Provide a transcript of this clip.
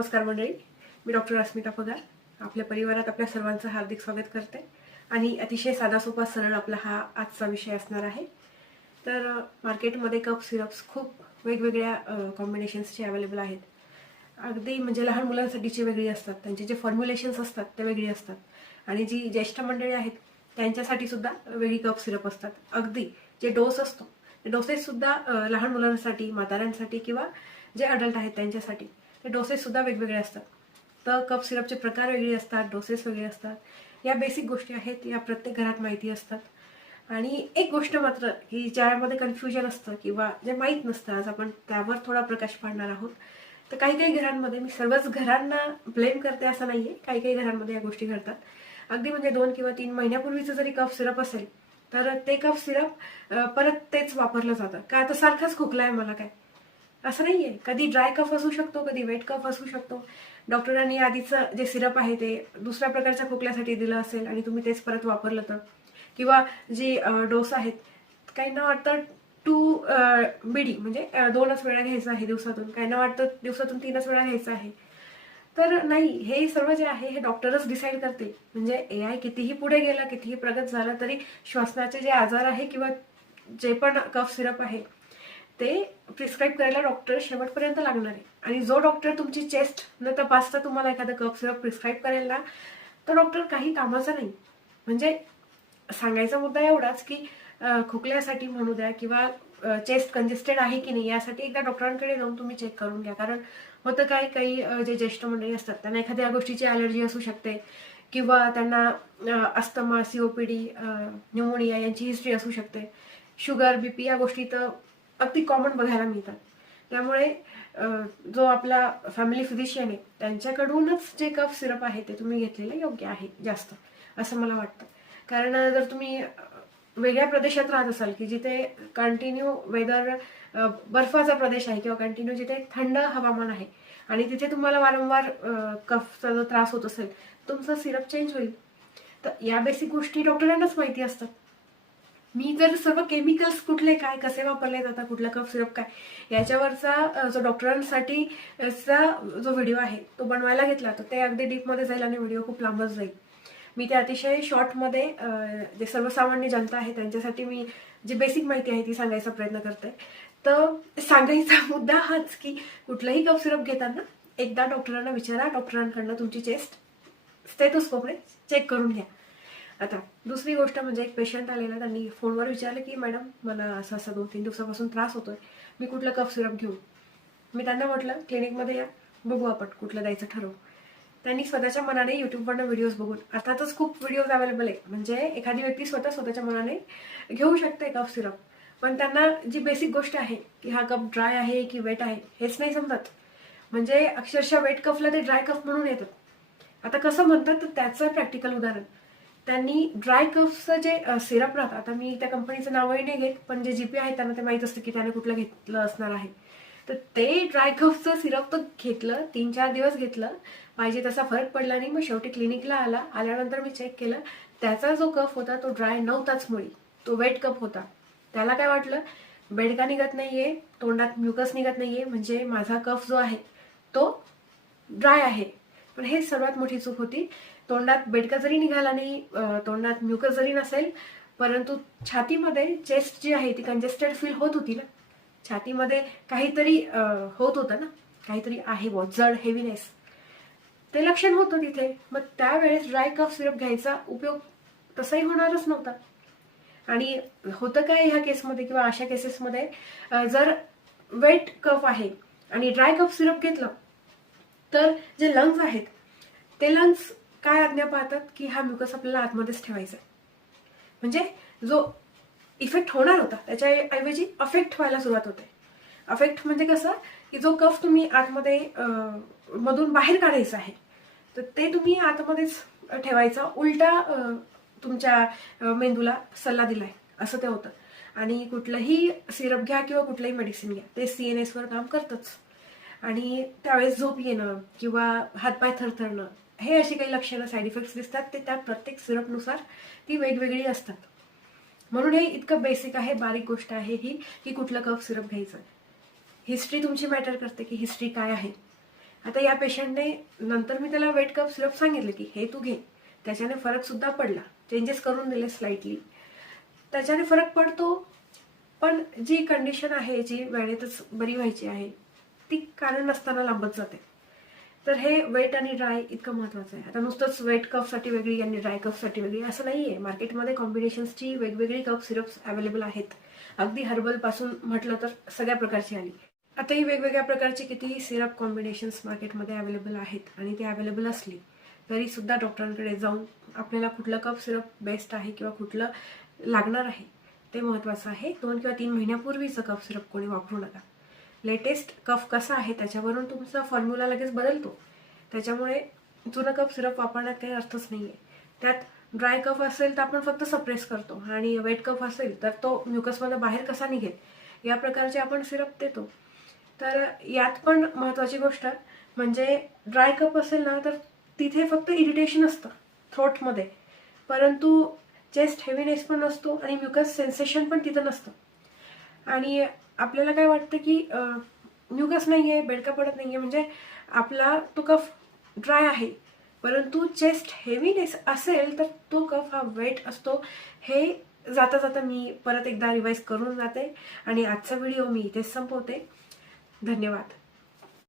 नमस्कार मंडळी. मी डॉक्टर अस्मिता पगार. आपल्या परिवारात आपल्या सर्वांचं हार्दिक स्वागत करते. आणि अतिशय साधा सोपा सरळ आपला हा आजचा विषय असणार आहे. तर मार्केटमध्ये कप सिरप्स खूप वेगवेगळ्या कॉम्बिनेशन्सचे अवेलेबल आहेत. अगदी म्हणजे लहान मुलांसाठीची वेगळी असतात. त्यांचे जे फॉर्म्युलेशन्स असतात ते वेगळी असतात. आणि जी ज्येष्ठ मंडळी आहेत त्यांच्यासाठी सुद्धा वेगळी कप सिरप असतात. अगदी जे डोस असतो ते डोसेस सुद्धा लहान मुलांसाठी म्हाताऱ्यांसाठी किंवा जे अडल्ट आहेत त्यांच्यासाठी. ते डोसेससुद्धा वेगवेगळे असतात. तर कप सिरपचे प्रकार वेगळे असतात डोसेस वेगळे असतात. या बेसिक गोष्टी आहेत या प्रत्येक घरात माहिती असतात. आणि एक गोष्ट मात्र की ज्यामध्ये कन्फ्युजन असतं किंवा जे माहीत नसतं आज आपण त्यावर थोडा प्रकाश पाडणार आहोत. तर काही काही घरांमध्ये मी सर्वच घरांना ब्लेम करते असं नाही आहे काही काही घरांमध्ये या गोष्टी घडतात. अगदी म्हणजे दोन किंवा तीन महिन्यापूर्वीचं जरी कफ सिरप असेल तर ते कफ सिरप परत तेच वापरलं जातं. काय आता सारखाच खोकला आहे मला काय? असं नाही आहे कधी ड्राय कफ असू शकतो कधी वेट कफ असू शकतो. डॉक्टरांनी आधीचं जे सिरप आहे ते दुसऱ्या प्रकारच्या खोकल्यासाठी दिलं असेल आणि तुम्ही तेच परत वापरलं तर. किंवा जी डोस आहेत काहींना वाटतं टू बिडी म्हणजे दोनच वेळा घ्यायचं आहे दिवसातून. काहींना वाटतं दिवसातून तीनच वेळा घ्यायचं आहे. तर नाही हे सर्व जे आहे हे डॉक्टरच डिसाईड करतील. म्हणजे ए आय कितीही पुढे गेला कितीही प्रगत झाला तरी श्वसनाचे जे आजार आहे किंवा जे पण कफ सिरप आहे ते प्रिस्क्राईब करायला डॉक्टर शेवटपर्यंत लागणार आहे. आणि जो डॉक्टर तुमची चेस्ट न तपासता तुम्हाला एखादं कफ सिरप प्रिस्क्राईब करायला तो डॉक्टर काही कामाचा नाही. म्हणजे सांगायचा मुद्दा एवढाच की खोकल्यासाठी म्हणू द्या किंवा चेस्ट कंजेस्टेड आहे की नाही यासाठी एकदा डॉक्टरांकडे जाऊन तुम्ही चेक करून घ्या. कारण होतं काय काही जे ज्येष्ठ मंडळी असतात त्यांना एखाद्या गोष्टीची ॲलर्जी असू शकते किंवा त्यांना अं, पी सीओपीडी न्यूमोनिया यांची हिस्ट्री असू शकते. शुगर बीपी या गोष्टी तर अगदी कॉमन बघायला मिळतात. त्यामुळे जो आपला फॅमिली फिजिशियन आहे त्यांच्याकडूनच जे कफ सिरप आहे ते तुम्ही घेतलेलं योग्य आहे जास्त असं मला वाटतं. कारण जर तुम्ही वेगळ्या प्रदेशात राहत असाल की जिथे कंटिन्यू वेदर बर्फाचा प्रदेश आहे किंवा कंटिन्यू जिथे थंड हवामान आहे आणि तिथे तुम्हाला वारंवार कफचा जो त्रास होत असेल तुमचं सिरप चेंज होईल. तर या बेसिक गोष्टी डॉक्टरांनाच माहिती असतात. मी जर सर्व केमिकल्स कुठले काय कसे वापरले जातात कुठला कफ सिरप काय याच्यावरचा जो डॉक्टरांसाठी जो व्हिडिओ आहे तो बनवायला घेतला तर ते अगदी डीपमध्ये जाईल आणि व्हिडिओ खूप लांबच जाईल. मी ते अतिशय शॉर्टमध्ये जे सर्वसामान्य जनता आहे त्यांच्यासाठी मी जी बेसिक माहिती आहे ती सांगायचा प्रयत्न करते. तर सांगायचा मुद्दा हाच की कुठलंही कफ सिरप घेताना एकदा डॉक्टरांना विचारा डॉक्टरांकडनं तुमची चेस्ट स्टेथोस्कोपने चेक करून घ्या. आता दुसरी गोष्ट म्हणजे एक पेशंट आलेला त्यांनी फोनवर विचारलं की मॅडम मला असं असं दोन तीन दिवसापासून त्रास होतोय. मी कुठलं कफ सिरप घेऊ? मी त्यांना म्हटलं क्लिनिकमध्ये या बघू आपण कुठलं द्यायचं ठरवू. त्यांनी स्वतःच्या मनाने युट्यूबवरनं व्हिडिओज बघून अर्थातच खूप व्हिडिओज अवेलेबल आहे म्हणजे एखादी व्यक्ती स्वतः स्वतःच्या मनाने घेऊ शकते कफ सिरप पण त्यांना जी बेसिक गोष्ट आहे की हा कप ड्राय आहे की वेट आहे हेच नाही समजत. म्हणजे अक्षरशः वेट कफला ते ड्राय कफ म्हणून येतात आता कसं म्हणतात तर त्याचं प्रॅक्टिकल उदाहरण. त्यांनी ड्राय कफचं जे सिरप राहतं आता मी त्या कंपनीचं नावही नाही घेत पण जे जीपी आहे त्यांना ते माहीत असतं की त्याने कुठलं घेतलं असणार आहे. तर ते ड्राय कफचं सिरप तर घेतलं तीन चार दिवस घेतलं पाहिजे तसा फरक पडला नाही मग शेवटी क्लिनिकला आला आल्यानंतर मी चेक केलं त्याचा जो कफ होता तो ड्राय नव्हताच मुळी तो वेट कप होता. त्याला काय वाटलं? बेडका निघत नाहीये तोंडात म्युकस निघत नाहीये म्हणजे माझा कफ जो आहे तो ड्राय आहे. पण हे सर्वात मोठी चूक होती. तोंडात बेडका जरी निघाला नाही तोंडात म्युकस जरी नसेल परंतु छातीमध्ये चेस्ट जी आहे ती कंजेस्टेड फील होत होती ना छातीमध्ये काहीतरी होत होतं ना काहीतरी आहे बुवा जड हेवीनेस ते लक्षण होतं तिथे. मग त्यावेळेस ड्राय कफ सिरप घ्यायचा उपयोग तसाही होणारच नव्हता. आणि होतं काय ह्या केसमध्ये किंवा अशा केसेसमध्ये जर वेट कफ आहे आणि ड्राय कफ सिरप घेतलं तर जे लंग्स आहेत ते लंग्स काय आज्ञा पाहतात की हा म्युकस आपल्याला आतमध्येच ठेवायचा आहे. म्हणजे जो इफेक्ट होणार होता त्याच्याऐवजी अफेक्ट व्हायला सुरुवात होते. अफेक्ट म्हणजे कसं? की जो कफ तुम्ही आतमध्ये मधून बाहेर काढायचा आहे तर ते तुम्ही आतमध्येच ठेवायचा. उलटा तुमच्या मेंदूला सल्ला दिलाय. असं ते होतं. आणि कुठलंही सिरप घ्या किंवा कुठलंही मेडिसिन घ्या ते सी एन एसवर काम करतंच. आणि त्यावेळेस झोप येणं किंवा हातपाय थरथरणं हे अशी काही लक्षणं साईड इफेक्ट्स दिसतात ते त्या प्रत्येक सिरपनुसार ती वेगवेगळी असतात. म्हणून हे इतकं बेसिक आहे बारीक गोष्ट आहे ही की कुठलं कफ सिरप घ्यायचं. हिस्ट्री तुमची मॅटर करते की हिस्ट्री काय आहे. आता या पेशंटने नंतर मी त्याला वेट कप सिरप सांगितलं की हे तू घे. त्याच्याने फरक सुद्धा पडला. चेंजेस करून दिले स्लाइटली त्याच्याने फरक पडतो पण जी कंडिशन आहे जी वेळेतच बरी व्हायची आहे ती कारण नसताना लांबत जाते. तर हे वेट आणि ड्राय इतकं महत्त्वाचं आहे. आता नुसतंच वेट कपसाठी वेगळी आणि ड्राय कपसाठी वेगळी असं नाही आहे मार्केटमध्ये कॉम्बिनेशन्सची वेगवेगळी कप सिरप्स अवेलेबल आहेत. अगदी हर्बलपासून म्हटलं तर सगळ्या प्रकारची आली. आताही वेगवेगळ्या प्रकारची कितीही सिरप कॉम्बिनेशन्स मार्केटमध्ये अवेलेबल आहेत आणि ते अवेलेबल असली तरी सुद्धा डॉक्टरांकडे जाऊन आपल्याला कुठलं कप सिरप बेस्ट आहे किंवा कुठलं लागणार आहे ते महत्त्वाचं आहे. दोन किंवा तीन महिन्यापूर्वीचं कफ सिरप कोणी वापरू नका. लेटेस्ट कफ कसा आहे त्याच्यावरून तुमचा फॉर्म्युला लगेच बदलतो. त्याच्यामुळे जुनं कफ सिरप वापरण्यात काही अर्थच नाही आहे त्यात ड्राय कफ असेल तर आपण फक्त सप्रेस करतो आणि वेट कफ असेल तर तो म्युकसमधून बाहेर कसा निघेल या प्रकारचे आपण सिरप देतो. तर यात पण महत्त्वाची गोष्ट म्हणजे ड्राय कप असेल ना तर तिथे फक्त इरिटेशन असतं थ्रोटमध्ये परंतु चेस्ट हेवीनेस पण नसतो आणि म्युकस सेन्सेशन पण तिथं नसतं. आणि आपल्याला काय वाटतं की म्युकस नाही आहे बेडका पडत नाही आहे म्हणजे आपला तो कफ ड्राय आहे. परंतु चेस्ट हेवीनेस असेल तर तो कफ हा वेट असतो. हे जाता जाता मी परत एकदा रिवाईज करून जाते आणि आजचा व्हिडिओ मी इथेच संपवते. धन्यवाद.